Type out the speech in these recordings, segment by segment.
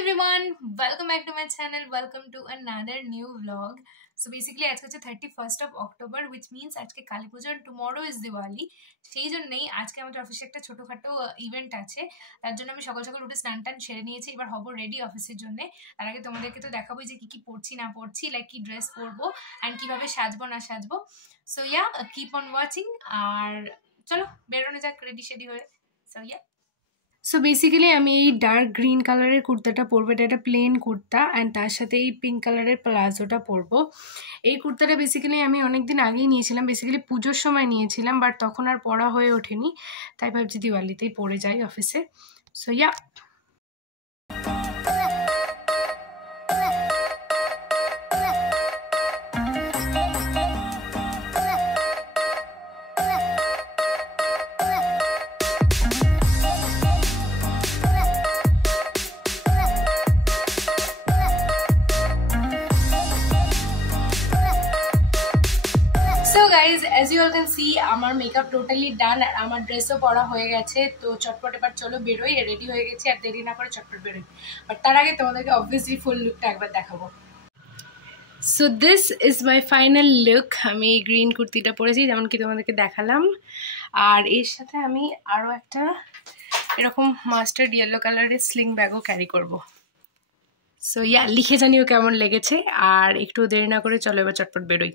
everyone, welcome back to my channel. Welcome to another new vlog. So basically আজকে হচ্ছে 31st of October, which means আজকে কালী পূজা and tomorrow is Diwali. সেই জন্যই আজকে আমাদের অফিসে একটা ছোটখাটো ইভেন্ট আছে। তার জন্য আমি সকাল সকাল উঠে স্নান টান সেরে নিয়েছি। এবার হব রেডি অফিসের জন্য। তার আগে তোমাদেরকে তো দেখাবো যে কি কি পরছি না পরছি, লাইক কি ড্রেস পরবো এন্ড কিভাবে সাজবো না সাজবো। So yeah, keep on watching. আর চলো বেরোনো যাক রেডি শেডি হয়ে। সো ইয়া, সো বেসিক্যালি আমি এই ডার্ক গ্রিন কালারের কুর্তাটা পরবো। এটা একটা প্লেন কুর্তা অ্যান্ড তার সাথে এই পিঙ্ক কালারের প্লাজোটা পরবো। এই কুর্তাটা বেসিক্যালি আমি অনেকদিন আগেই নিয়েছিলাম, বেসিক্যালি পুজোর সময় নিয়েছিলাম, বাট তখন আর পরা হয়ে ওঠেনি, তাই ভাবছি দিওয়ালিতেই পরে যাই অফিসে। So yeah, So guys, as you all can see, আমার মেকআপ টোটালি ডান আর আমার ড্রেসও পরা হয়ে গেছে। তো চটপট এবার চলো বেরোই, রেডি হয়ে গেছি আর দেরি না করে চটপট বেরোই। বাট তার আগে তোমাদেরকে অবভিয়াসলি ফুল লুকটা একবার দেখাবো। So this is my final look. আমি এই গ্রিন কুর্তিটা পরেছি যেমন কি তোমাদেরকে দেখালাম, আর এর সাথে আমি আরও একটা এরকম মাস্টার্ড ইয়েলো কালারের স্লিং ব্যাগও ক্যারি করব। সো ইয়া, লিখে জানিও কেমন লেগেছে, আর একটু দেরি না করে চলো এবার চটপট বেরোই।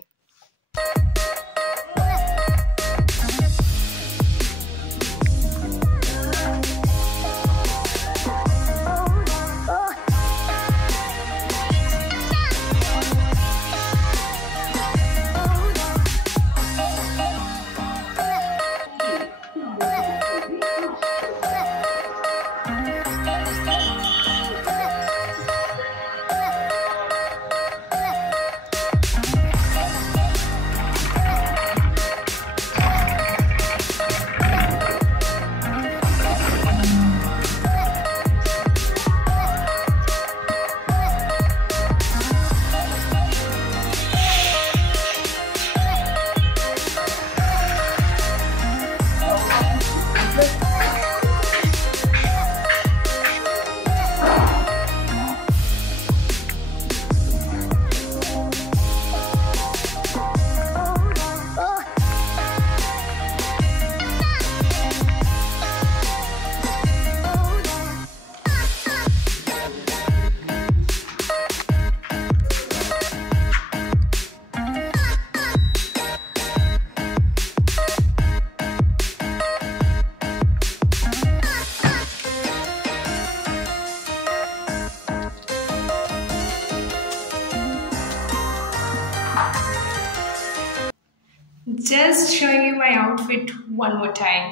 Just showing you my outfit one more time.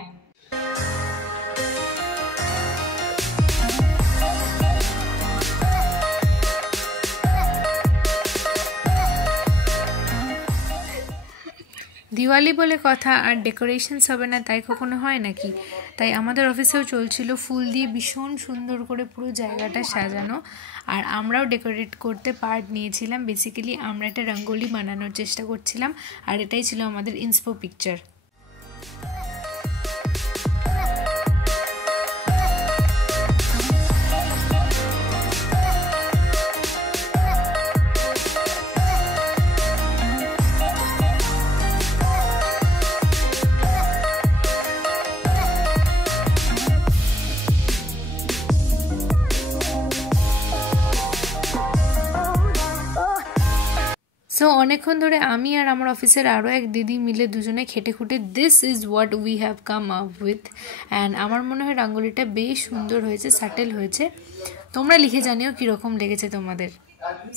Diwali বলে কথা আর ডেকোরেশনস হবে না তাই কখনো হয় নাকি? তাই আমাদের অফিসেও চলছিল ফুল দিয়ে ভীষণ সুন্দর করে পুরো জায়গাটা সাজানো, আর আমরাও ডেকোরেট করতে পার্ট নিয়েছিলাম। বেসিক্যালি আমরা একটা রঙ্গোলি বানানোর চেষ্টা করছিলাম, আর এটাই ছিল আমাদের ইন্সপো পিকচার। সো অনেকক্ষণ ধরে আমি আর আমার অফিসের আরও এক দিদি মিলে দুজনে খেটে খুঁটে this is what we have come up with, and আমার মনে হয় রঙ্গোলিটা বেশ সুন্দর হয়েছে, সাটেল হয়েছে। তোমরা লিখে জানিও কীরকম লেগেছে তোমাদের।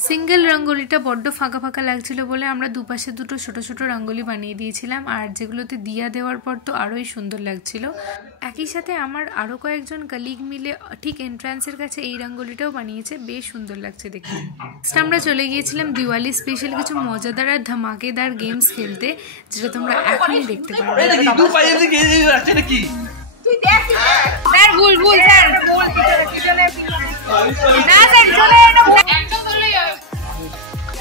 সিঙ্গেল রঙ্গোলিটা বড্ড ফাঁকা ফাঁকা লাগছিল বলে আমরা দুপাশে দুটো ছোট ছোট রঙ্গোলি বানিয়ে দিয়েছিলাম, আর যেগুলোতে দিয়া দেওয়ার পর তো আরোই সুন্দর লাগছিল। একই সাথে আমার আরও কয়েকজন কলিগ মিলে ঠিক এন্ট্রান্সের কাছে এই রঙ্গোলিটাও বানিয়েছে, বেশ সুন্দর লাগছে দেখতে। আমরা চলে গিয়েছিলাম দিওয়ালি স্পেশাল কিছু মজাদার আর ধামাকেদার গেমস খেলতে, যেটা তোমরা এখনই দেখতে পারবে।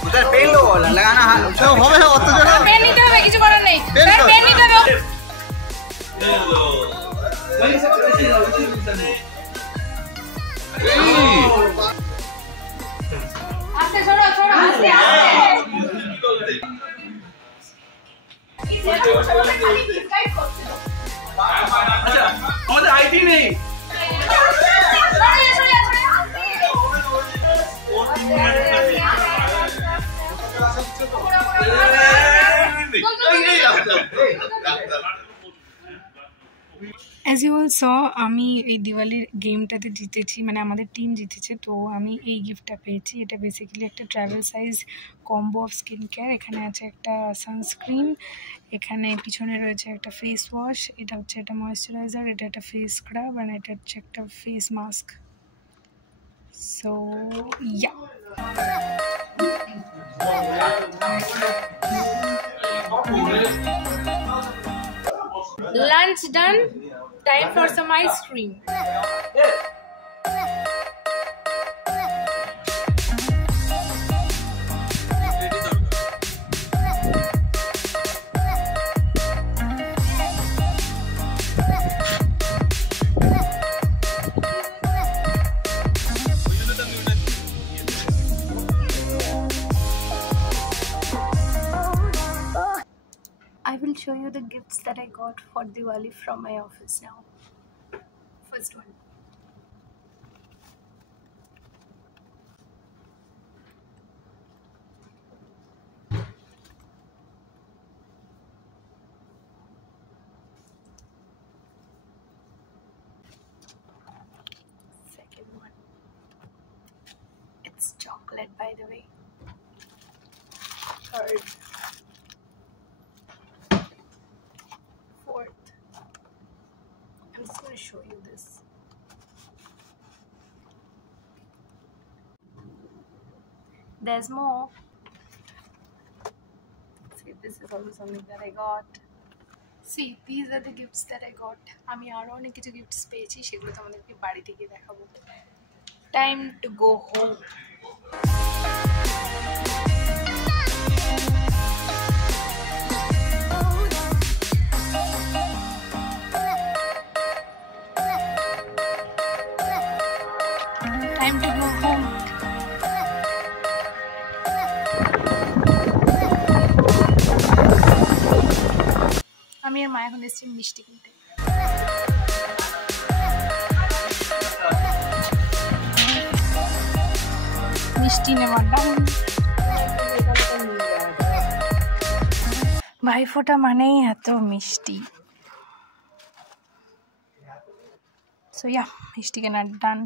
उधर पेन लो लगाना जो হবে অত জন পেন নিতে হবে কিছু করার নেই স্যার পেন নিতে হবে এই অ্যাজ ইউ অল স আমি এই দিওয়ালির গেমটাতে জিতেছি, মানে আমাদের টিম জিতেছে। তো আমি এই গিফটটা পেয়েছি। এটা বেসিক্যালি একটা travel size combo of skin care. এখানে আছে একটা সানস্ক্রিন, এখানে পিছনে রয়েছে একটা ফেস ওয়াশ, এটা হচ্ছে একটা ময়েশ্চারাইজার, এটা একটা ফেস স্ক্রাব, আর এটা হচ্ছে একটা face mask. So yeah, lunch done, time for some ice cream. I will show you the gifts that I got for Diwali from my office now. First one. Second one. It's chocolate, by the way. Third. Fourth. I'm just going to show you this. There's more. See, this is also something that I got. See, these are the gifts that I got. আমি আরো অনেক কিছু gifts পেয়েছি, সেগুলো তোমাদেরকে বাড়িতে গিয়ে দেখাবো। Time to go home. Time to go home. আমি আর মা এখন এসেছি মিষ্টি কিনতে। মিষ্টি নেওয়ার দাম, ভাইফোঁটা মানেই এত মিষ্টি। সো ইয়া, মিষ্টি কেনার ডান।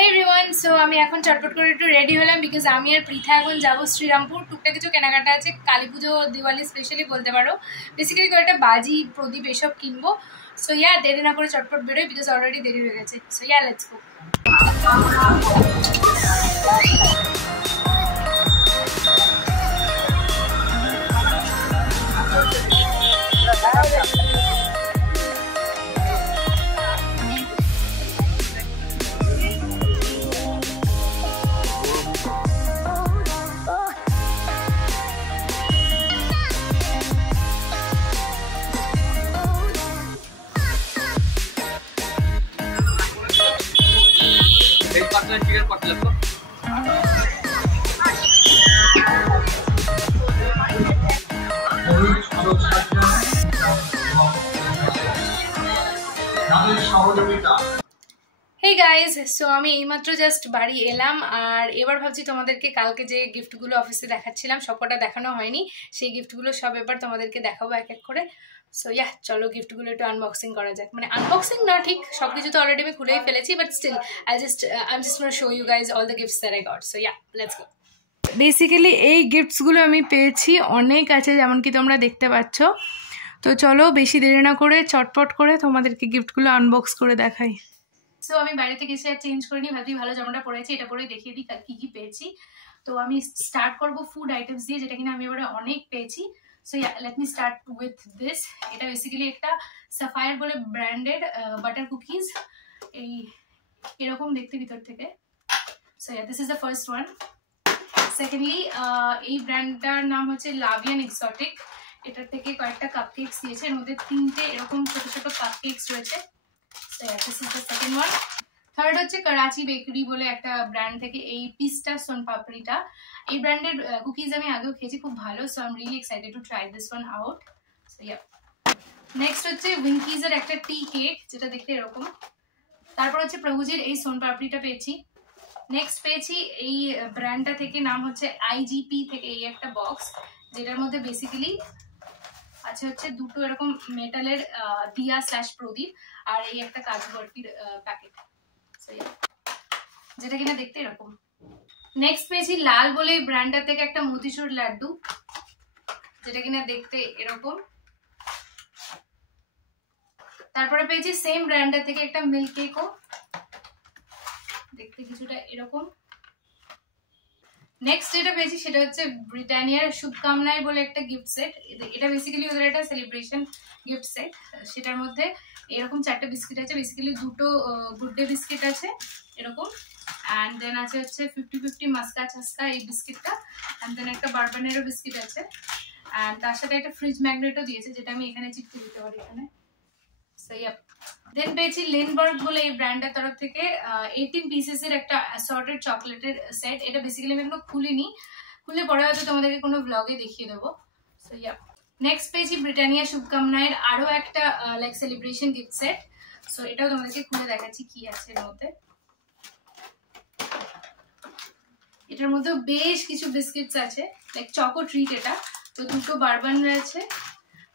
Hey everyone, so আমি এখন চটপট করে একটু রেডি হলাম, বিকজ আমি আর পৃথা এখন যাবো শ্রীরামপুর। টুকটাক কিছু কেনাকাটা আছে, কালী পুজো দিওয়ালি স্পেশালি বলতে পারো। বেসিক্যালি কয়েকটা বাজি প্রদীপ এসব কিনবো। সো ইয়া, দেরি না করে চটপট বেরোই, বিকজ অলরেডি দেরি হয়ে গেছে। So yeah, let's go. Hey guys, so আমি এইমাত্র জাস্ট বাড়ি এলাম, আর এবার ভাবছি তোমাদেরকে কালকে যে গিফটগুলো অফিসে দেখাচ্ছিলাম সবকটা দেখানো হয়নি, সেই গিফটগুলো সব এবার তোমাদেরকে দেখাবো এক এক করে। সো ইয়া, চলো গিফটগুলো একটু আনবক্সিং করা যাক। মানে আনবক্সিং না ঠিক, সব কিছু তো অলরেডি আমি খুলেই ফেলেছি, but still I'm just going to show you guys all the gifts that I got. So yeah, let's go. Basically এই গিফটসগুলো আমি পেয়েছি, অনেক আছে যেমন কি তোমরা দেখতে পাচ্ছ। তো চলো বেশি দেরি না করে চটপট করে তোমাদেরকে গিফটগুলো আনবক্স করে দেখাই। সো আমি বাইরে থেকে এসে চেঞ্জ করে নিই, ভাবছি ভালো জামাটা পরেছি, এটা পরে দেখিয়ে দিই কী কী পেয়েছি। তো আমি স্টার্ট করবো ফুড আইটেমস দিয়ে, যেটা কিনা আমি এবারে অনেক পেয়েছি। So yeah, let me start with this. এটা বেসিক্যালি একটা সাফায়ার বলে ব্র্যান্ডেড বাটার কুকিজ, এই এরকম দেখতে ভিতর থেকে। So yeah, this is the first one. Secondly, এই ব্র্যান্ডটার নাম হচ্ছে লাভিয়ান এক্সোটিক। এটার থেকে কয়েকটা কাপকেকস দিয়েছে, এর মধ্যে 3টে এরকম ছোট ছোট কাপকেকস রয়েছে। So yeah, this is the second one. Third হচ্ছে করাচি বেকারি বলে একটা ব্র্যান্ড থেকে এই পিস্তা সোন পাপড়িটা। এই ব্র্যান্ডের কুকিজ আমি আগেও খেয়েছি, খুব ভালো। So I am really excited to try this one out. So yeah, next হচ্ছে উইঙ্কিজের একটা টি কেক, যেটা দেখতে এরকম। তারপর হচ্ছে প্রভুজির এই সোন পাপড়িটা পেয়েছি। নেক্সট পেয়েছি এই ব্র্যান্ডটা থেকে, নাম হচ্ছে IGP থেকে এই একটা বক্স, যেটার মধ্যে বেসিক্যালি আছে হচ্ছে দুটো এরকম মেটালের দিয়া / প্রদীপ, আর এই একটা কাজু বরফির প্যাকেট, যেটা কিনা দেখতে এরকম। নেক্সট পেয়েছি লাল বলে এই ব্র্যান্ডটার থেকে একটা মতিচুর লাড্ডু, যেটা কিনা দেখতে এরকম। তারপরে পেয়েছি সেম ব্র্যান্ডের থেকে একটা মিল্ক কেকও, দেখতে কিছুটা এরকম। নেক্সট যেটা পেয়েছি সেটা হচ্ছে ব্রিটানিয়ার শুভকামনায় বলে একটা গিফট সেট। এটা বেসিক্যালি ওদের একটা সেলিব্রেশন গিফট সেট। সেটার মধ্যে এরকম 4টে বিস্কিট আছে, বেসিক্যালি দুটো গুড ডে বিস্কিট আছে এরকম, অ্যান্ড দেন আছে হচ্ছে 50-50 মাস্কা চাস্কা এই বিস্কিটটা, অ্যান্ড দেন একটা বারবানেরও বিস্কিট আছে, অ্যান্ড তার সাথে একটা ফ্রিজ ম্যাগনেটও দিয়েছে, যেটা আমি এখানে চিপকে দিতে পারি এখানে। দেন পেয়েছি লিনবার্গ বলে এই ব্র্যান্ডের তরফ থেকে 18 পিসেস এর একটা অ্যাসর্টেড চকলেটের সেট। এটা বেসিক্যালি আমি এখনো খুলিনি, খুলে পরে হয়তো তোমাদেরকে কোনো ব্লগে দেখিয়ে দেবো। সো ইয়া, নেক্সট পেয়েছি ব্রিটানিয়া শুভকামনায়ের আরো একটা like celebration gift set. So এটাও তোমাদেরকে খুলে দেখাচ্ছি কি আছে এর মধ্যে। এটার মধ্যে বেশ কিছু বিস্কিটস আছে, লাইক চকো ট্রিট এটা, তো দুটো বারবান রয়েছে,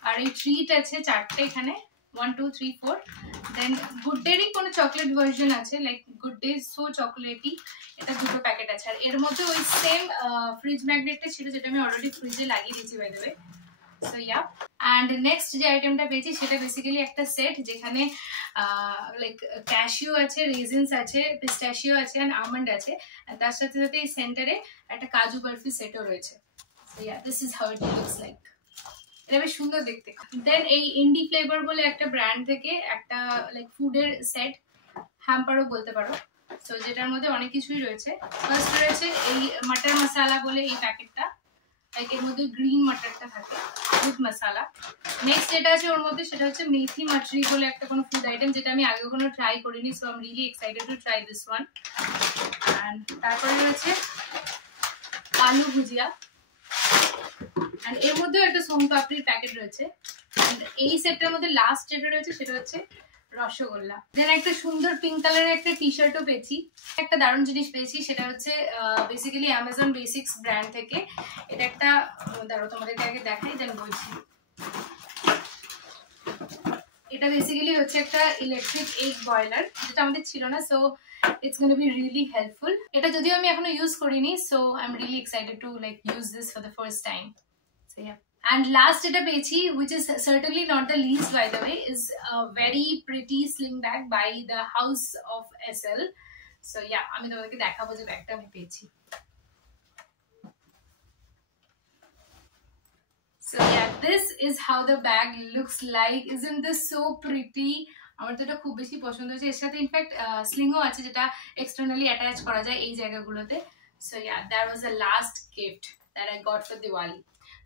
আর এই ট্রিট আছে 4টে এখানে, 1 2 3 4। দেন গুড ডেরই কোনো চকলেট ভার্সন আছে, like good day so chocolatey, এটা দুটো প্যাকেট আছে। আর এর মধ্যে ওই সেম ফ্রিজ ম্যাগনেটটা ছিল, যেটা আমি অলরেডি ফ্রিজে লাগিয়ে দিয়েছি by the way. So yeah, and next যে আইটেমটা পেয়েছি সেটা বেসিক্যালি একটা সেট, যেখানে লাইক ক্যাশিও আছে, রেজিনস আছে, পিস্টাশিও আছে, অ্যান্ড আমন্ড আছে, আর তার সাথে সাথে এই সেন্টারে একটা কাজু বরফি সেটও রয়েছে। So yeah, this is how it looks like. এটা বেশ সুন্দর দেখতে। দেন এই ইন্ডি ফ্লেভার বলে একটা ব্র্যান্ড থেকে একটা লাইক ফুডের সেট, হ্যাম্পারও বলতে পারো, সো যেটার মধ্যে অনেক কিছুই রয়েছে। ফার্স্ট রয়েছে এই মাটার মশালা বলে এই প্যাকেটটা, লাইক এর মধ্যে গ্রিন মাটারটা থাকে, উইথ মশালা। নেক্সট যেটা আছে ওর মধ্যে সেটা হচ্ছে মেথি মাটরি বলে একটা কোনো ফুড আইটেম, যেটা আমি আগে কোনো ট্রাই করিনি, so I am really excited to try this one. And তারপরে রয়েছে আলু ভুজিয়া, আর এর মধ্যে একটা সোন পাপড়ির প্যাকেট রয়েছে। এই সেটটার মধ্যে লাস্ট যেটা রয়েছে সেটা হচ্ছে রসগোল্লা। দেন একটা সুন্দর পিঙ্ক কালারের একটা টি শার্টও পেয়েছি। একটা দারুণ জিনিস পেয়েছি, সেটা হচ্ছে বেসিক্যালি অ্যামাজন বেসিক্স ব্র্যান্ড থেকে। এটা একটা, দাঁড়াও তোমাদেরকে আগে দেখাই দেন বলছি। এটা বেসিক্যালি হচ্ছে একটা ইলেকট্রিক এগ বয়লার, যেটা আমাদের ছিল না, so it's going to be really helpful. এটা যদিও আমি এখনো ইউজ করিনি, so I'm really excited to like use this for the first time. So yeah. And last যেটা পেয়েছি, which is certainly not the least by the way, is a very pretty sling bag by the House of SL. So yeah, আমি তোমাদেরকে দেখাবো যে ব্যাগটা আমি পেয়েছি। So yeah, this is how the bag looks like. Isn't this so pretty? আমার তো এটা খুব বেশি পছন্দ হয়েছে। এর সাথে ইনফ্যাক্ট স্লিংও আছে, যেটা এক্সটার্নালি অ্যাটাচ করা যায় এই জায়গাগুলোতে। So yeah, that was the last gift that I got for Diwali.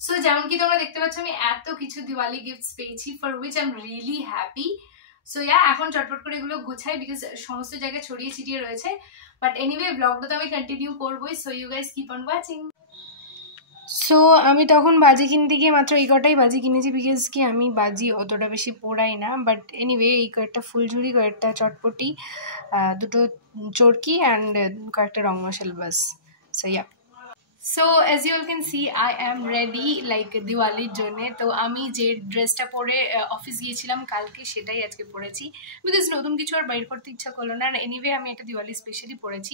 So যেমন কি তোমরা দেখতে পাচ্ছ, আমি এত কিছু দিওয়ালি গিফটস পেয়েছি, for which I am really happy. So yeah, এখন চটপট করে এগুলো গোছাই, বিকজ সমস্ত জায়গায় ছড়িয়ে ছিটিয়ে রয়েছে। বাট এনিওয়ে, ব্লগটা তো আমি কন্টিনিউ করবোই, so you guys keep on watching. So আমি তখন বাজি কিনতে গিয়ে মাত্র এই কটাই বাজি কিনেছি, বিকজ কি আমি বাজি অতটা বেশি পোড়াই না। বাট এনিওয়ে, এই কয়েকটা ফুলঝুরি, কয়েকটা চটপটি, দুটো চরকি, অ্যান্ড কয়েকটা রং মশাল, বাস। So yeah, so as you all can see, I am ready like দিওয়ালির জন্যে। তো আমি যে ড্রেসটা পরে অফিস গিয়েছিলাম কালকে, সেটাই আজকে পরেছি, বিকজ নতুন কিছু আর বাইর করতে ইচ্ছা করলো না। আর এনিওয়ে, আমি এটা দিওয়ালি স্পেশালি পরেছি।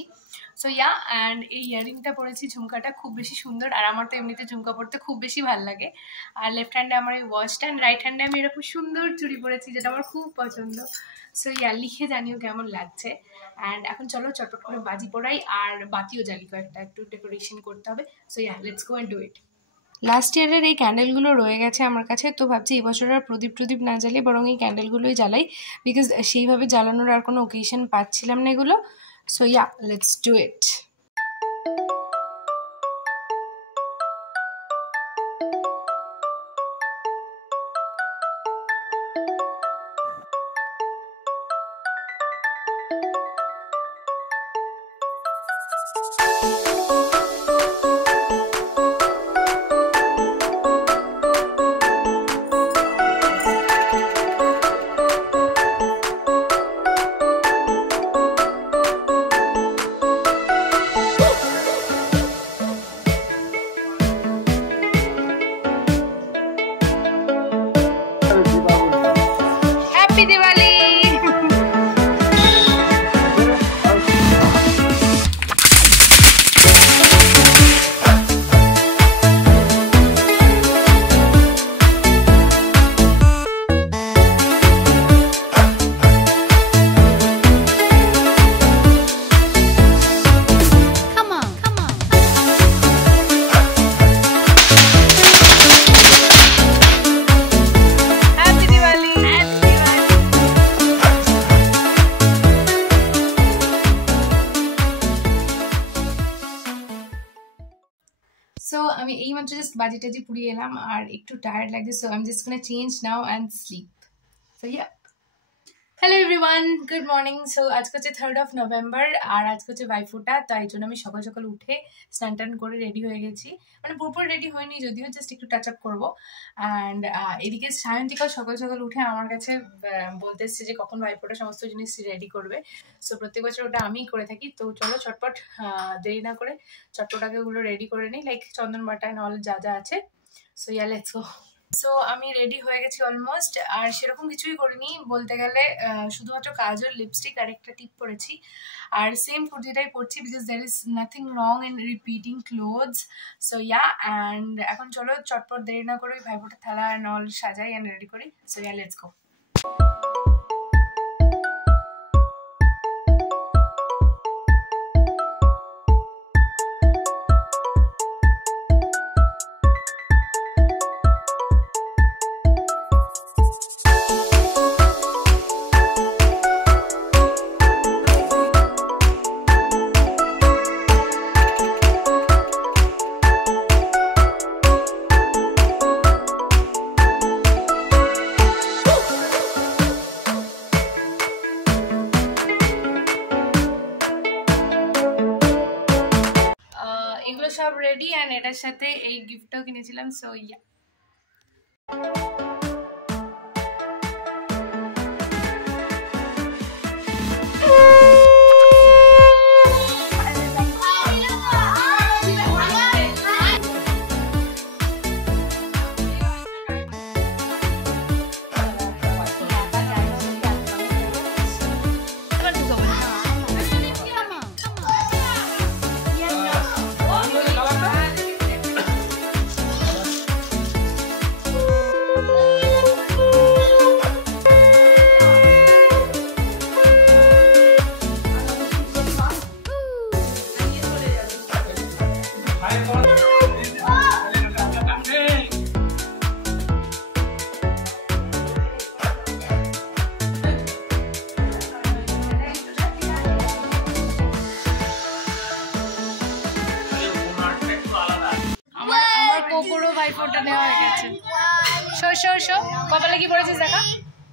সো ইয়া, অ্যান্ড এই ইয়ারিংটা পরেছি, ঝুমকাটা খুব বেশি সুন্দর, আর আমার তো এমনিতে ঝুমকা পরতে খুব বেশি ভালো লাগে। আর লেফট হ্যান্ডে আমার এই ওয়াচটা, অ্যান্ড রাইট হ্যান্ডে আমি এরকম সুন্দর চুড়ি পরেছি, যেটা আমার খুব পছন্দ। সো ইয়া, লিখে জানিও কেমন লাগছে। অ্যান্ড এখন চলো চটপট করে বাজি পড়াই, আর বাতিও জ্বালি কয়েকটা, একটু ডেকোরেশন করতে হবে। So yeah, let's go and do it. Last ইয়ারের এই ক্যান্ডেলগুলো রয়ে গেছে আমার কাছে, তো ভাবছি এবছর আর প্রদীপ না জ্বালিয়ে বরং এই ক্যান্ডেলগুলোই জ্বালাই, বিকজ সেইভাবে জ্বালানোর আর কোনো ওকেশন পাচ্ছিলাম না এগুলো। So yeah, let's do it. So আমি এইমাত্র জাস্ট বাজি টাজি পুড়িয়ে এলাম আর একটু টায়ার্ড লাগছে, so I am just gonna change now and sleep. So yeah, hello everyone, good morning. So আজকে হচ্ছে 3rd of November আর আজকে হচ্ছে ভাইফোঁটা, তাই জন্য আমি সকাল সকাল উঠে স্নান টান করে রেডি হয়ে গেছি। মানে পুরোপুরি রেডি হয়নি যদিও, জাস্ট একটু টাচ আপ করবো। অ্যান্ড এদিকে সায়ন্তিকাও সকাল সকাল উঠে আমার কাছে বলতে এসছে যে কখন ভাইফোঁটা সমস্ত জিনিস রেডি করবে। সো প্রত্যেক বছর ওটা আমিই করে থাকি। তো চলো চটপট দেরি না করে চটপট আগে ওগুলো রেডি করে নিই, like Chandan Bata and all যা যা আছে। So yeah, let's go. So আমি রেডি হয়ে গেছি অলমোস্ট, আর সেরকম কিছুই করিনি বলতে গেলে, শুধুমাত্র কাজল, লিপস্টিক আর একটা টিপ পরেছি, আর সেম কুর্তিটাই পরছি because there is nothing wrong in repeating clothes. So yeah, and এখন চলো চটপট দেরি না করে ভাইফোঁটার থালা অ্যান্ড অল সাজাই অ্যান্ড রেডি করি। So yeah, let's go. এগুলো সব রেডি, অ্যান্ড এটার সাথে এই গিফটটাও কিনেছিলাম। সো ইয়া, ভাইফোঁটা নেওয়া হয়ে গেছে। শো কপালে কি পড়েছিস দেখা।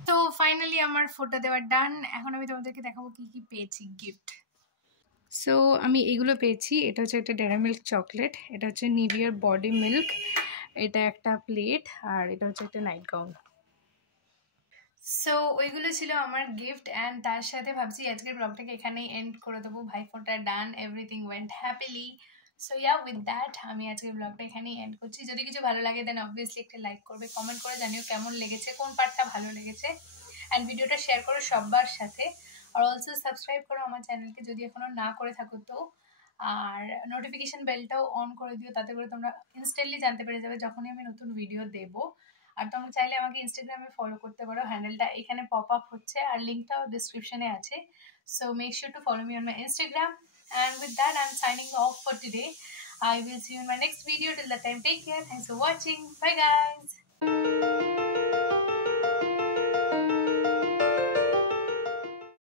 তো ফাইনালি আমার ফোঁটা দেওয়ার ডান। এখন আমি তোমাদেরকে দেখাবো কি কি পেয়েছি গিফট। সো আমি এগুলো পেয়েছি। এটা হচ্ছে একটা ডেয়ারি মিল্ক চকলেট, এটা হচ্ছে নিভিয়ার বডি মিল্ক, এটা একটা প্লেট, আর এটা হচ্ছে একটা নাইট গাউন। সো ওইগুলো ছিল আমার গিফট, অ্যান্ড তার সাথে ভাবছি আজকের ব্লগটাকে এখানেই এন্ড করে দেবো। Bhaiphonta done, everything went happily. So yeah, with that আমি আজকের ব্লগটা এখানেই এন্ড করছি। যদি কিছু ভালো লাগে দেন অবভিয়াসলি একটা লাইক করবে, কমেন্ট করে জানিও কেমন লেগেছে, কোন পার্টটা ভালো লেগেছে, অ্যান্ড ভিডিওটা শেয়ার করো সবার সাথে। আর অলসো সাবস্ক্রাইব করো আমার চ্যানেলকে যদি এখনও না করে থাকো তো, আর নোটিফিকেশান বেলটাও অন করে দিও, তাতে করে তোমরা ইনস্ট্যান্টলি জানতে পেরে যাবে যখনই আমি নতুন ভিডিও দেবো। আর তোমরা চাইলে আমাকে ইনস্টাগ্রামে ফলো করতে পারো, হ্যান্ডেলটা এখানে পপ আপ হচ্ছে আর লিঙ্কটাও ডিসক্রিপশনে আছে। So make sure to follow me on my Instagram, and with that I'm signing off for today. I will see you in my next video. Till that time, take care. Thanks for watching. Bye guys.